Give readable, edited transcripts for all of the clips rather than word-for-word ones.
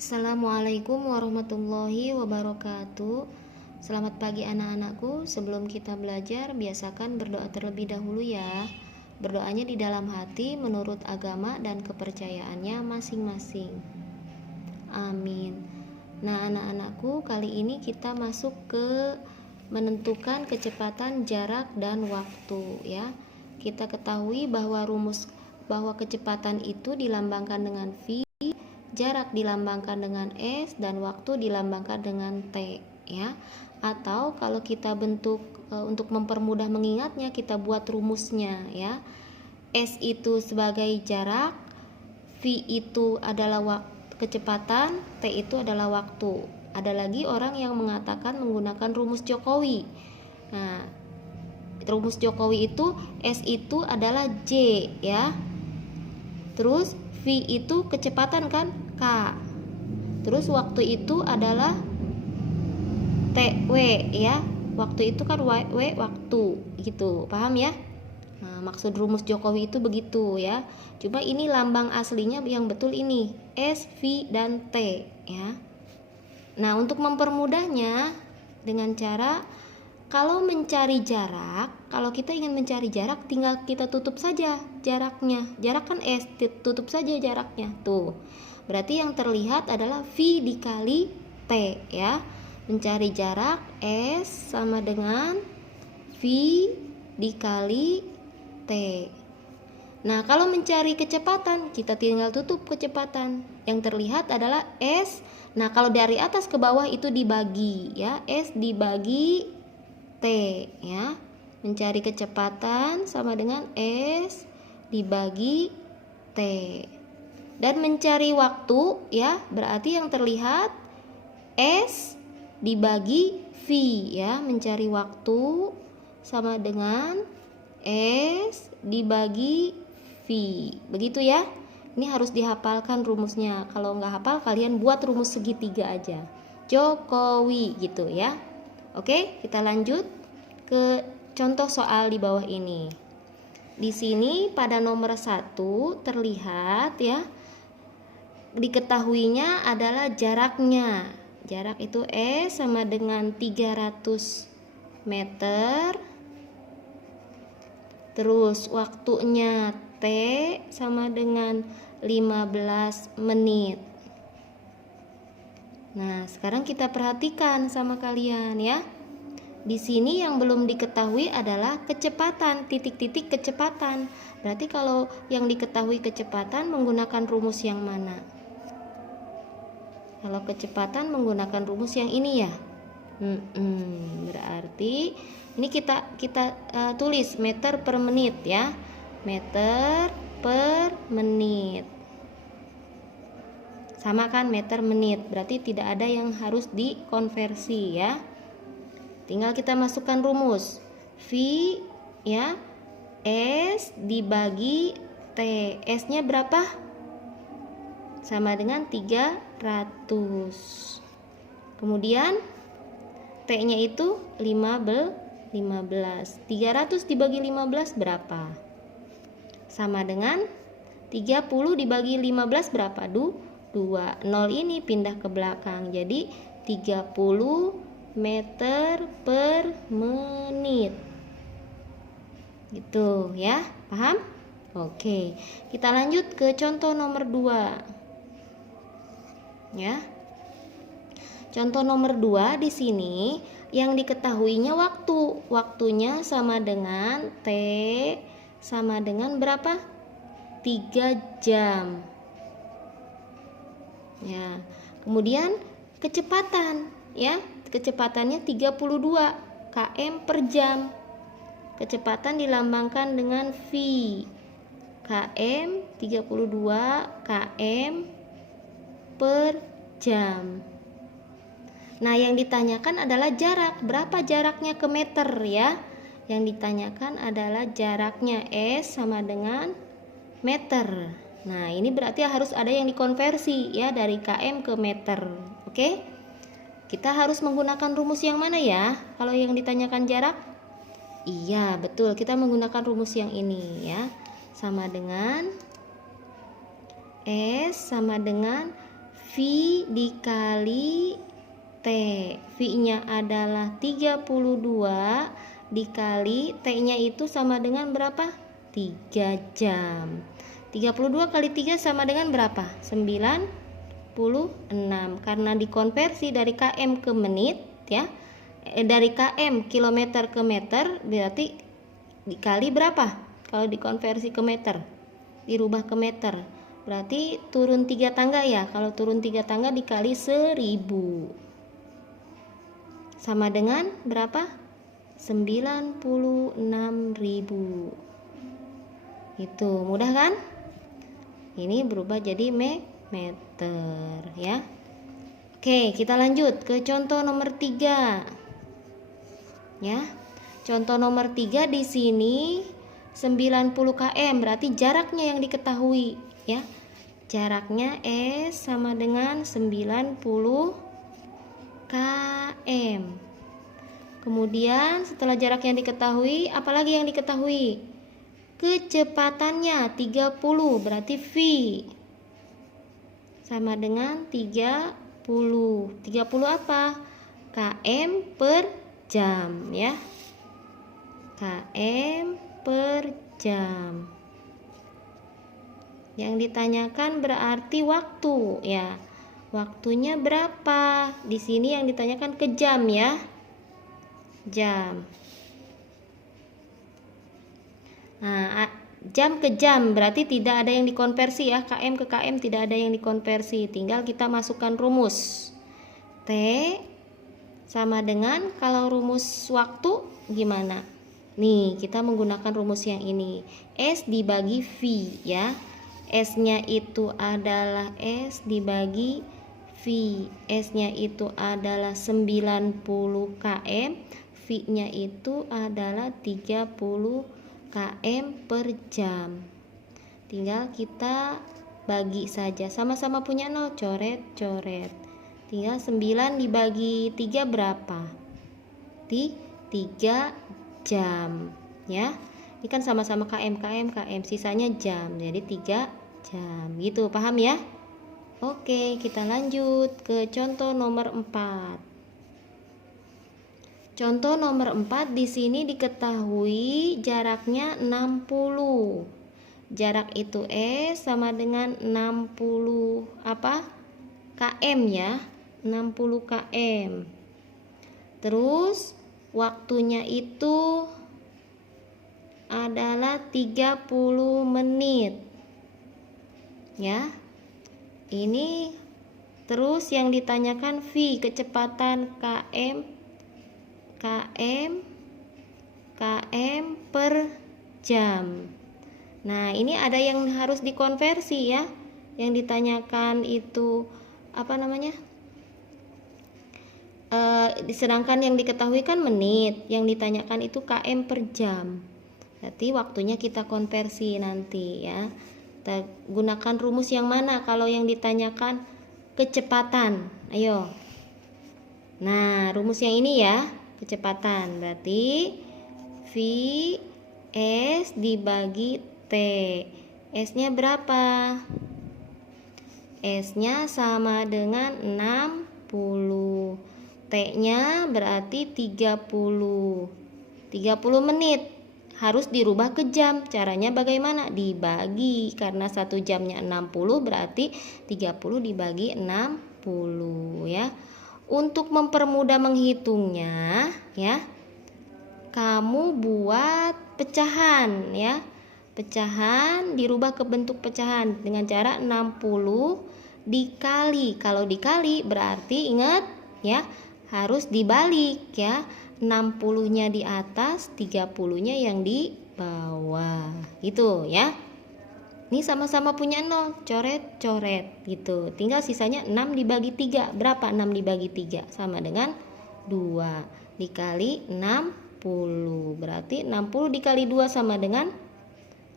Assalamualaikum warahmatullahi wabarakatuh. Selamat pagi anak-anakku. Sebelum kita belajar, biasakan berdoa terlebih dahulu ya. Berdoanya di dalam hati menurut agama dan kepercayaannya masing-masing. Amin. Nah, anak-anakku, kali ini kita masuk ke menentukan kecepatan, jarak, dan waktu ya. Kita ketahui bahwa kecepatan itu dilambangkan dengan V, jarak dilambangkan dengan S, dan waktu dilambangkan dengan T ya. Atau kalau kita untuk mempermudah mengingatnya, kita buat rumusnya ya. S itu sebagai jarak, V itu adalah kecepatan, T itu adalah waktu. Ada lagi orang yang mengatakan menggunakan rumus Jokowi. Nah, rumus Jokowi itu S itu adalah J ya. Terus V itu kecepatan kan, K. Terus waktu itu adalah TW ya. Waktu itu kan W waktu gitu. Paham ya? Nah, maksud rumus Jokowi itu begitu ya. Coba ini lambang aslinya yang betul ini, S, V, dan T ya. Nah, untuk mempermudahnya dengan cara kalau kita ingin mencari jarak, tinggal kita tutup saja jaraknya. Jarak kan S, tutup saja jaraknya. Tuh. Berarti yang terlihat adalah V dikali T ya. Mencari jarak S sama dengan V dikali T. Nah, kalau mencari kecepatan, kita tinggal tutup kecepatan. Yang terlihat adalah S. Nah, kalau dari atas ke bawah itu dibagi ya. S dibagi T ya. Mencari kecepatan sama dengan S dibagi T. Dan mencari waktu ya, berarti yang terlihat S dibagi V ya. Mencari waktu sama dengan S dibagi V. Begitu ya. Ini harus dihafalkan rumusnya. Kalau nggak hafal, kalian buat rumus segitiga aja. Jokowi gitu ya. Oke, kita lanjut ke contoh soal di bawah ini. Di sini pada nomor 1 terlihat ya, diketahuinya adalah jaraknya. Jarak itu S sama dengan 300 meter. Terus waktunya T sama dengan 15 menit. Nah, sekarang kita perhatikan sama kalian ya. Di sini yang belum diketahui adalah kecepatan, titik-titik kecepatan. Berarti kalau yang diketahui kecepatan menggunakan rumus yang mana? Kalau kecepatan menggunakan rumus yang ini ya. Berarti ini kita tulis meter per menit ya. Meter per menit. Sama kan meter menit, berarti tidak ada yang harus dikonversi ya. Tinggal kita masukkan rumus. V ya, S dibagi T. S-nya berapa? Sama dengan 300. Kemudian T-nya itu 15. 300 dibagi 15 berapa? Sama dengan 30 dibagi 15 berapa? 2. 0 ini pindah ke belakang. Jadi 30 meter per menit. Gitu ya, paham? Oke, kita lanjut ke contoh nomor 2. Ya. Contoh nomor 2 di sini yang diketahuinya waktu. Waktunya sama dengan T sama dengan berapa? 3 jam. Ya. Kemudian kecepatan ya. Kecepatannya 32 km per jam. Kecepatan dilambangkan dengan V. km 32 km per jam. Nah, yang ditanyakan adalah jarak. Berapa jaraknya ke meter ya? Yang ditanyakan adalah jaraknya S sama dengan meter. Nah, ini berarti harus ada yang dikonversi ya dari km ke meter. Oke? Kita harus menggunakan rumus yang mana ya? Kalau yang ditanyakan jarak? Iya, betul. Kita menggunakan rumus yang ini ya. Sama dengan S sama dengan V dikali T. V-nya adalah 32 dikali T-nya itu sama dengan berapa? 3 jam. 32 kali 3 sama dengan berapa? 96. Karena dikonversi dari km ke menit ya. Dari km kilometer ke meter, berarti dikali berapa? Kalau dikonversi ke meter, dirubah ke meter, berarti turun 3 tangga ya. Kalau turun 3 tangga dikali 1000 sama dengan berapa? 96.000. Itu mudah kan? Ini berubah jadi meter ya. Oke, kita lanjut ke contoh nomor 3. Ya. Contoh nomor 3 di sini 90 km, berarti jaraknya yang diketahui ya. Jaraknya S sama dengan 90 km. Kemudian setelah jarak yang diketahui, apalagi yang diketahui? Kecepatannya 30, berarti V sama dengan 30. 30 apa? km per jam ya. km per jam. Yang ditanyakan berarti waktu ya. Waktunya berapa? Di sini yang ditanyakan ke jam ya. Jam. Nah, jam ke jam berarti tidak ada yang dikonversi ya. KM ke KM tidak ada yang dikonversi. Tinggal kita masukkan rumus. T sama dengan, kalau rumus waktu gimana? Nih, kita menggunakan rumus yang ini. S dibagi V ya. S-nya itu adalah S dibagi V. S-nya itu adalah 90 km. V-nya itu adalah 30 km per jam. Tinggal kita bagi saja. Sama-sama punya 0, coret-coret. Tinggal 9 dibagi 3 berapa? 3 jam ya. Ini kan sama-sama km, sisanya jam. Jadi 3 jam. Gitu, paham ya? Oke, kita lanjut ke contoh nomor 4. Contoh nomor 4 di sini diketahui jaraknya 60. Jarak itu S sama dengan 60 apa? km ya. 60 km. Terus waktunya itu adalah 30 menit. Ya. Ini terus yang ditanyakan V, kecepatan km per jam. Nah, ini ada yang harus dikonversi ya. Yang ditanyakan itu apa namanya? Sedangkan yang diketahui kan menit, yang ditanyakan itu km per jam. Berarti waktunya kita konversi nanti ya. Kita gunakan rumus yang mana kalau yang ditanyakan kecepatan? Ayo. Nah, rumus yang ini ya, kecepatan. Berarti V S dibagi T. S-nya berapa? S-nya sama dengan 60. T-nya berarti 30. 30 menit. Harus dirubah ke jam. Caranya bagaimana? Dibagi, karena 1 jamnya 60, berarti 30 dibagi 60 ya. Untuk mempermudah menghitungnya ya, kamu buat pecahan ya. Pecahan dirubah ke bentuk pecahan dengan cara 60 dikali. Kalau dikali berarti ingat ya, harus dibalik ya. 60-nya di atas, 30-nya yang di bawah. Gitu ya. Ini sama-sama punya 0, coret-coret gitu. Tinggal sisanya 6 dibagi 3. Berapa 6 dibagi 3? Sama dengan 2 dikali 60. Berarti 60 dikali 2 sama dengan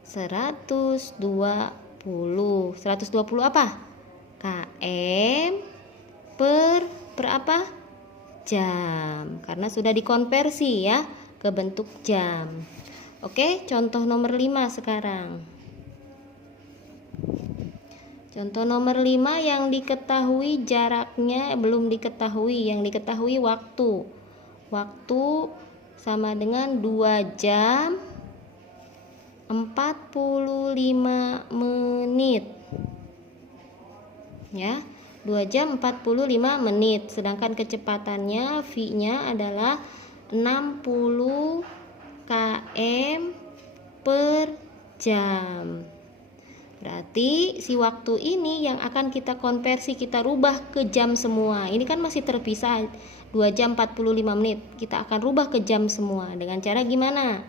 120. 120 apa? km per apa? Jam, karena sudah dikonversi ya ke bentuk jam. Oke, contoh nomor 5 sekarang. Contoh nomor 5, yang diketahui jaraknya belum diketahui, yang diketahui waktu. Waktu sama dengan 2 jam 45 menit. Ya, 2 jam 45 menit. Sedangkan kecepatannya V-nya adalah 60 km per jam. Berarti si waktu ini yang akan kita konversi, kita rubah ke jam semua. Ini kan masih terpisah 2 jam 45 menit. Kita akan rubah ke jam semua. Dengan cara gimana?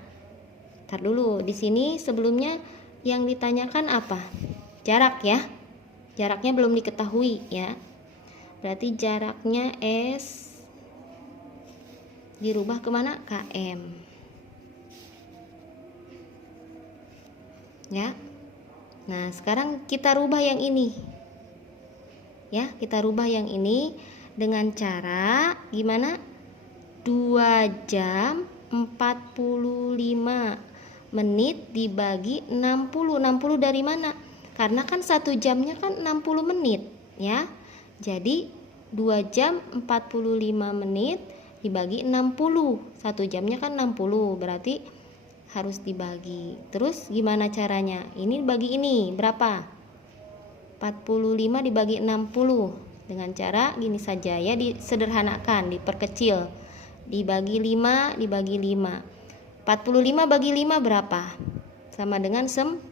Ntar dulu, di sini sebelumnya yang ditanyakan apa? Jarak ya. Jaraknya belum diketahui ya. Berarti jaraknya S dirubah kemana? km. Ya. Nah, sekarang kita rubah yang ini. Ya, kita rubah yang ini dengan cara gimana? 2 jam 45 menit dibagi 60. 60 dari mana? Karena kan 1 jamnya kan 60 menit, ya. Jadi 2 jam 45 menit dibagi 60. 1 jamnya kan 60, berarti harus dibagi. Terus gimana caranya? Ini bagi ini berapa? 45 dibagi 60. Dengan cara gini saja ya, disederhanakan, diperkecil. Dibagi 5 dibagi 5. 45 bagi 5 berapa? Sama dengan 9.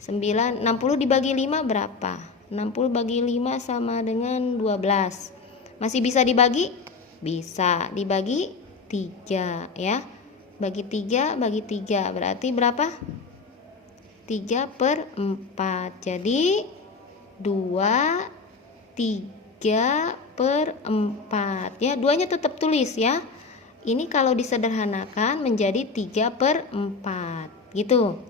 60 dibagi 5 berapa? 60 bagi 5 sama dengan 12. Masih bisa dibagi? Bisa. Dibagi 3 ya. Bagi 3 berarti berapa? 3/4. Jadi 2 3/4 ya. Duanya tetap tulis ya. Ini kalau disederhanakan menjadi 3/4 gitu.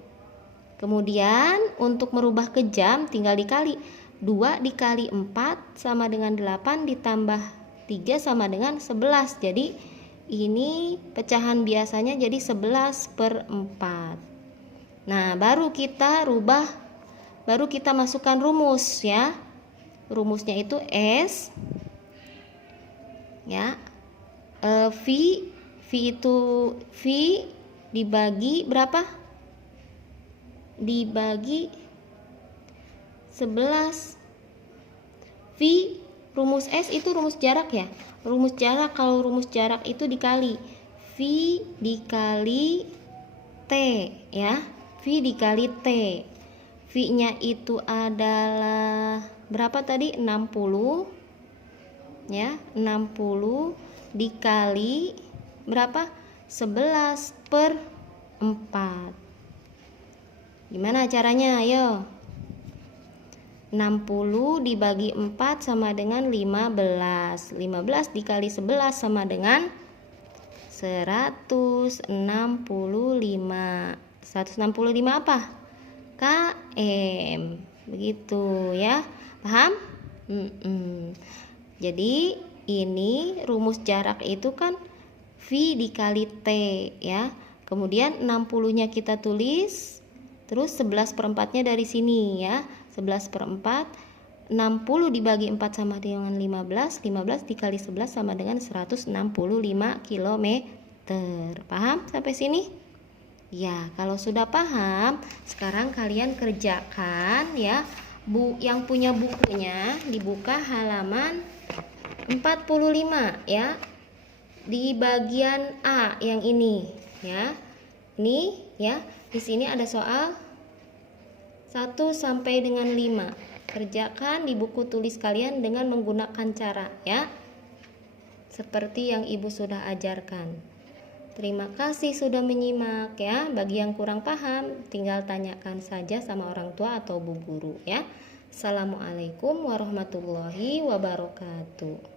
Kemudian untuk merubah ke jam tinggal dikali. 2 dikali 4 sama dengan 8 ditambah 3 sama dengan 11. Jadi ini pecahan biasanya jadi 11/4. Nah, baru kita rubah, baru kita masukkan rumus ya. Rumusnya itu S ya. V itu V dibagi berapa? Dibagi 11. V, rumus S itu rumus jarak ya. Rumus jarak, kalau rumus jarak itu dikali V dikali T ya. V dikali T. V-nya itu adalah berapa tadi? 60 ya. 60 dikali berapa? 11/4. Gimana caranya? Ayo. 60 dibagi 4 sama dengan 15. 15 dikali 11 sama dengan 165. 165 apa? km. Begitu ya. Paham? Jadi ini rumus jarak itu kan V dikali T ya. Kemudian 60-nya kita tulis, terus 11/4-nya dari sini ya. 11/4, 60 dibagi 4 sama dengan 15. 15 dikali 11 sama dengan 165 km. Paham sampai sini? Ya, kalau sudah paham, sekarang kalian kerjakan ya. Yang punya bukunya dibuka halaman 45 ya. Di bagian A yang ini ya. Ini ya, di sini ada soal 1 sampai dengan 5. Kerjakan di buku tulis kalian dengan menggunakan cara ya, seperti yang ibu sudah ajarkan. Terima kasih sudah menyimak ya. Bagi yang kurang paham, tinggal tanyakan saja sama orang tua atau bu guru ya. Assalamualaikum warahmatullahi wabarakatuh.